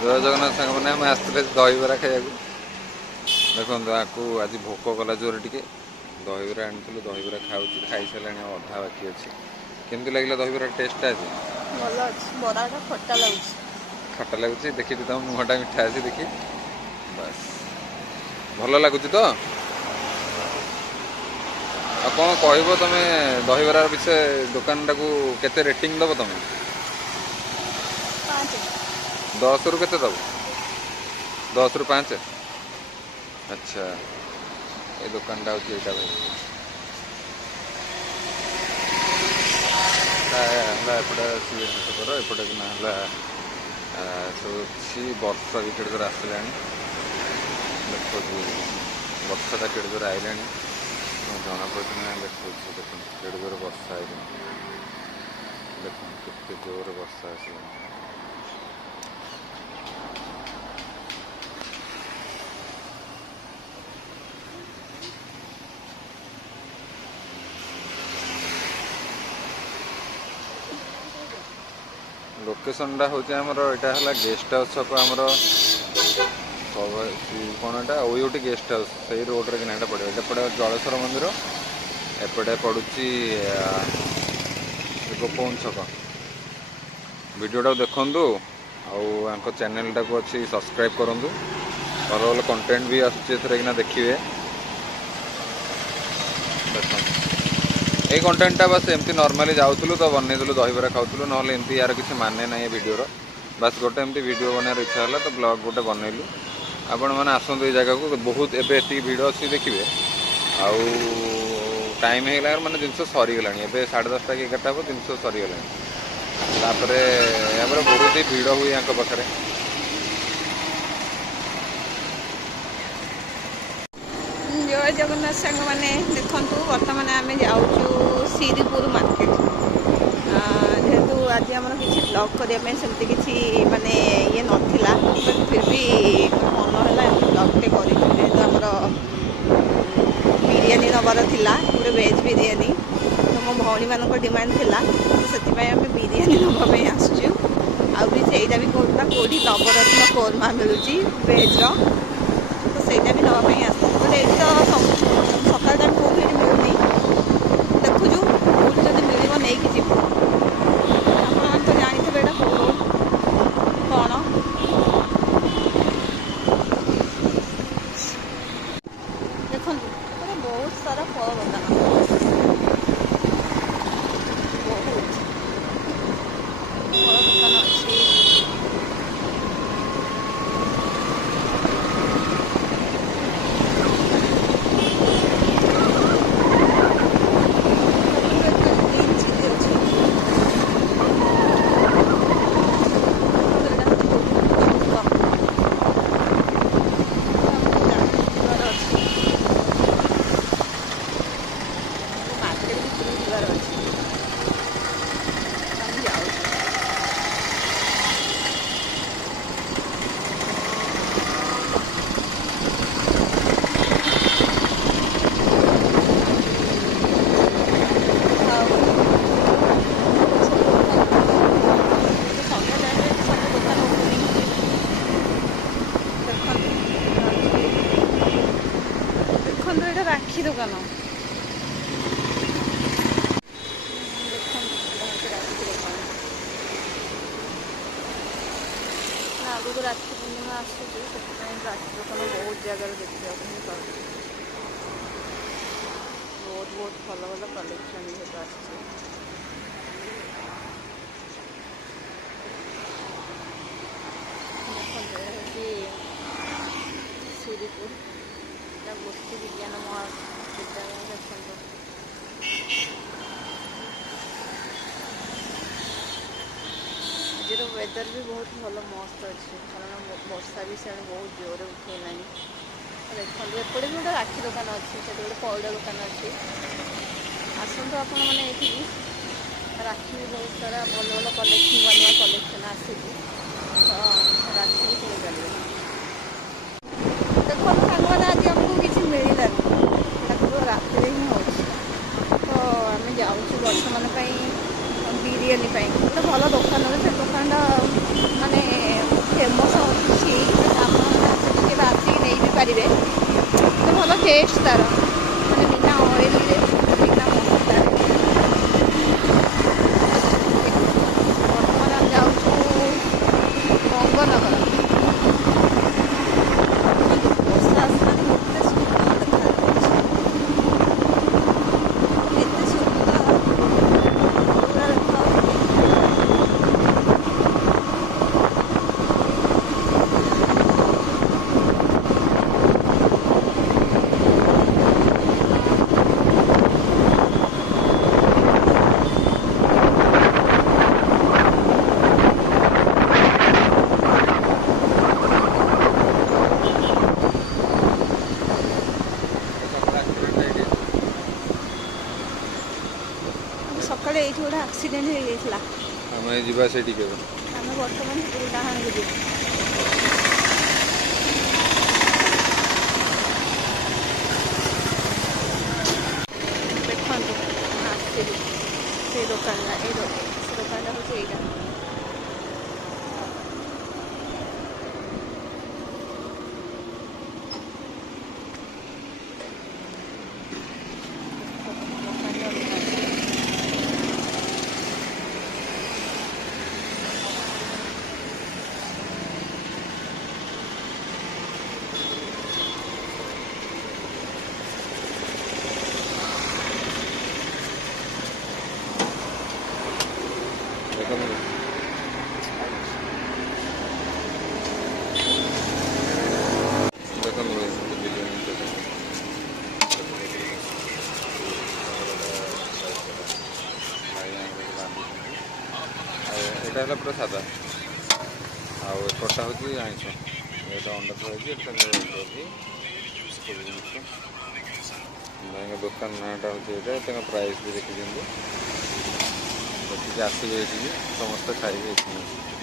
ଜୟ ଜଗନ୍ନାଥ ସାଙ୍ଗମାନେ ଆମେ ଆସିଥିଲେ ଦହିବରା ଖାଇବାକୁ। ଦେଖନ୍ତୁ ଆକୁ ଆଜି ଭୋକ କଲା ଜୋରେ ଟିକେ ଦହିବରା ଆଣିଥିଲୁ। ଦହିବରା ଖାଉଛି, ଖାଇସାରିଲାଣି ଆଉ ଅଧା ବାକି ଅଛି। କେମିତି ଲାଗିଲା ଦହିବରା ଟେଷ୍ଟଟା ଆଜି? ଭଲ ଅଛି, ବରାଟା ଖଟା ଲାଗୁଛି। ଖଟା ଲାଗୁଛି, ଦେଖିଛି ତମ ମୁହଁଟା ମିଠା ଅଛି ଦେଖି। ବାସ୍ ଭଲ ଲାଗୁଛି ତ? ଆଉ କ'ଣ କହିବ ତମେ ଦହିବରା ବିଷୟ ଦୋକାନଟାକୁ କେତେ ରେଟିଂ ଦେବ ତମେ? 5। 10ରୁ କେତେ ଦେବ? 10ରୁ 5? ଆଚ୍ଛା, ଏ ଦୋକାନଟା ହେଉଛି ଏଇଟା ଭାଇ। ହେଲା ଏପଟେ ସିଏର ଏପଟେ କିନା ହେଲା ସବୁ ଅଛି। ବର୍ଷା ବି କେଡ଼େ ଜୋରେ ଆସିଲାଣି, ଦେଖନ୍ତୁ ବର୍ଷାଟା କେଡ଼େ ଜୋରେ ଆଇଲାଣି। ଜଣାପଡ଼ୁଛି ନା ଦେଖଉଛି, ଦେଖନ୍ତୁ କେଡ଼େ ଜୋରେ ବର୍ଷା ଆଇଲାଣି। ଦେଖନ୍ତୁ କେତେ ଜୋରେ ବର୍ଷା ଆସିଲାଣି। ଲୋକେସନଟା ହେଉଛି ଆମର ଏଇଟା ହେଲା ଗେଷ୍ଟ ହାଉସ୍ ଛକ ଆମର କ'ଣ ଏଇଟା ଓୟୁଟି ଗେଷ୍ଟ ହାଉସ୍, ସେଇ ରୋଡ଼ରେ କିନା ଏଇଟା ପଡ଼ିବ। ଏଇଟା ପଡ଼ିବ ଜଳେଶ୍ୱର ମନ୍ଦିର, ଏପଟେ ପଡ଼ୁଛି ଗୋପବନ୍ଧୁ ଛକ। ଭିଡ଼ିଓଟାକୁ ଦେଖନ୍ତୁ ଆଉ ଆଙ୍କ ଚ୍ୟାନେଲଟାକୁ ଅଛି ସବସ୍କ୍ରାଇବ୍ କରନ୍ତୁ। ଭଲ ଭଲ କଣ୍ଟେଣ୍ଟ ବି ଆସୁଛି ଏଥିରେ କିନା ଦେଖିବେ। ଦେଖନ୍ତୁ ଏଇ କଣ୍ଟେଣ୍ଟଟା ବାସ୍ ଏମିତି ନର୍ମାଲି ଯାଉଥିଲୁ ତ ବନେଇଦେଲୁ, ଦହିବରା ଖାଉଥିଲୁ, ନହେଲେ ଏମିତି ୟାର କିଛି ମାନେ ନାହିଁ ଏ ଭିଡ଼ିଓର। ବାସ୍ ଗୋଟେ ଏମିତି ଭିଡ଼ିଓ ବନେଇବାର ଇଚ୍ଛା ହେଲା ତ ବ୍ଲଗ୍ ଗୋଟେ ବନେଇଲୁ। ଆପଣମାନେ ଆସନ୍ତୁ ଏଇ ଜାଗାକୁ, ବହୁତ ଏବେ ଏତିକି ଭିଡ଼ ଅଛି ଦେଖିବେ। ଆଉ ଟାଇମ୍ ହେଇଗଲା ମାନେ ଜିନିଷ ସରିଗଲାଣି, ଏବେ 10:30 କି 11ଟା ହେବ, ଜିନିଷ ସରିଗଲାଣି। ତାପରେ ଏହାପରେ ବହୁତ ହି ଭିଡ଼ ହୁଏ ୟାଙ୍କ ପାଖରେ। ଜୟ ଜଗନ୍ନାଥ ସାଙ୍ଗମାନେ, ଦେଖନ୍ତୁ ବର୍ତ୍ତମାନ ଆମେ ଯାଉଛୁ ଶିରିପୁର ମାର୍କେଟ। ଯେହେତୁ ଆଜି ଆମର କିଛି ବ୍ଲଗ୍ କରିବା ପାଇଁ ସେମିତି କିଛି ମାନେ ଇଏ ନଥିଲା, ବଟ୍ ଫିର୍ ବି ମନ ହେଲା ଏମିତି ବ୍ଲଗ୍ଟେ କରିଛୁ। ଯେହେତୁ ଆମର ବିରିୟାନୀ ନେବାର ଥିଲା, ଗୋଟେ ଭେଜ୍ ବିରିୟାନୀ, ତ ମୋ ଭଉଣୀମାନଙ୍କ ଡିମାଣ୍ଡ ଥିଲା, ତ ସେଥିପାଇଁ ଆମେ ବିରିୟାନୀ ନେବା ପାଇଁ ଆସିଛୁ। ଆଉ ବି ସେଇଟା ବି କହୁଥିଲା କେଉଁଠି ନବରତ୍ନ କୋର୍ମା ମିଳୁଛି ଭେଜ୍ର, ତ ସେଇଟା ବି ନେବା ପାଇଁ ଆସିଛୁ। ବଟ୍ ଏଇଠି ତ ସକାଳ ଟାଇମ୍ କେଉଁଠି ଏଠି ମିଳୁନି, ଦେଖୁଛୁ କେଉଁଠି ଯଦି ମିଳିବ ନେଇକି ଯିବୁ। ଆପଣମାନେ ତ ଜାଣିଥିବେ ଏଇଟା କେଉଁ ରୋଡ଼ କ'ଣ। ଦେଖନ୍ତୁ ଏଠାରେ ବହୁତ ସାରା ଫଳ ଦୋକାନ, ବହୁତ ଫଳ ଦୋକାନ ଅଛି। ଦେଖନ୍ତୁ ଏଠି ଗ୍ରୀନ୍ ଚିଲି ଅଛି, ଏଇଟା ହେଉଛି କେଉଁଠି ଛୁଙ୍କ, ତ ଆମକୁ ଜାଣିକି ଯିବାର ଅଛି, ଆମକୁ ମାର୍କେଟ ଭିତରକୁ ଯିବାର ଅଛି, ତ ଆମେ ଯାଉଛୁ। ଆଉ ସବୁ ଦୋକାନ, ଯେହେତୁ ସନ୍ଧ୍ୟା ଟାଇମ୍ରେ ଏଠି ସବୁ ଦୋକାନ ଓପନିଂ ଥିବ। ଦେଖନ୍ତୁ ଏଇଟା ଅଛି, ଦେଖନ୍ତୁ ଏଇଟା ରାକ୍ଷୀ ଦୋକାନ। ଦେଖନ୍ତୁ ଏଇଟା ହେଉଛି ରାକ୍ଷୀ ଦୋକାନ। ଆଗକୁ ରାକ୍ଷୀ ପୂର୍ଣ୍ଣିମା ଆସୁଛି, ସେଥିପାଇଁ ରାକ୍ଷୀ ଦୋକାନ ବହୁତ ଜାଗାରେ ଦେଖିବାକୁ ହିଁ ପାଉଛି। ବହୁତ ଭଲ ଭଲ କଲେକ୍ସନ୍ ଯେହେତୁ ଆସିଛି। ଦେଖନ୍ତୁ ଏଇଟା ହେଉଛି ଶିରିପୁର, ଏଇଟା ଗୋଷ୍ଠୀ ବିଜ୍ଞାନ ମହାବିଦ୍ୟାଳୟ। ଦେଖନ୍ତୁ ଆଜିର ୱେଦର୍ ବି ବହୁତ ଭଲ ମସ୍ତ ଅଛି, କାରଣ ବର୍ଷା ବି ସିଆଡ଼େ ବହୁତ ଜୋରରେ ଉଠେଇଲାଣି। ଦେଖନ୍ତୁ ଏପଟେ ବି ଗୋଟେ ରାକ୍ଷୀ ଦୋକାନ ଅଛି, ସେଠି ଗୋଟେ ପଇଡ଼ ଦୋକାନ ଅଛି। ଆସନ୍ତୁ ଆପଣମାନେ ଏଇଠିକି, ରାକ୍ଷୀ ବି ବହୁତ ସାରା ଭଲ ଭଲ କଲେକ୍ସନ୍, ନୂଆ ନୂଆ କଲେକ୍ସନ୍ ଆସିଛି, ତ ରାକ୍ଷୀ ବି କିଣିପାରିବେ। ଦେଖନ୍ତୁ ସାଙ୍ଗମାନେ ଆଜି ଆମକୁ କିଛି ମିଳିଲାନି, ଏଇଟା କେବଳ ରାତିରେ ହିଁ ହେଉଛି। ତ ଆମେ ଯାଉଛୁ ବର୍ତ୍ତମାନ ପାଇଁ ବିରିୟାନୀ ପାଇଁ। ଗୋଟେ ଭଲ ଦୋକାନରେ, ସେ ଦୋକାନଟା ମାନେ ଫେମସ୍ ଟେଷ୍ଟ ତାର ମାନେ ବିନା ଅଏଲରେ ବିନା ମସଲାରେ। ବର୍ତ୍ତମାନ ଆମେ ଯାଉଛୁ ମଙ୍ଗନଗର। ବର୍ଷା ଆସିଲାଣି କେତେ ସୁନ୍ଦର ଦେଖାଯାଉଛି, କେତେ ସୁନ୍ଦର ପୁରା ଦେଖାଯାଉଛି। ସକାଳେ ଏଇଠି ଗୋଟେ ଆକ୍ସିଡେଣ୍ଟ ହେଇଯାଇଥିଲା। ଆମେ ଯିବା ସେଇଠି କେବେ? ଆମେ ବର୍ତ୍ତମାନ ପୁରୀ ଡାହାଣକୁ ଯିବୁ। ଦେଖନ୍ତୁ ଆସିଲି ସେଇ ଦୋକାନଟା, ସେ ଦୋକାନଟା ହେଉଛି ଏଇଟା। ଦେଖନ୍ତୁ ଦେଖନ୍ତୁ ବିରିୟାନୀ ଏଇଟା ହେଲା ପୁରା ସାଧା, ଆଉ ଏପଟଟା ହେଉଛି ଆଇଁଷ। ଏଇଟା ଅଣ୍ଡା ଥୁଆହେଇଛି, ଏଇଟା ଦହି ସବୁ ଜିନିଷ। ତାଙ୍କ ଦୋକାନ ନାଁଟା ହେଉଛି ଏଇଟା, ତାଙ୍କ ପ୍ରାଇସ୍ ବି ଦେଖିଛନ୍ତି। ଦେଖିକି ଆସିବେ ଏଠିକି, ସମସ୍ତେ ଖାଇବେ ଏଠି।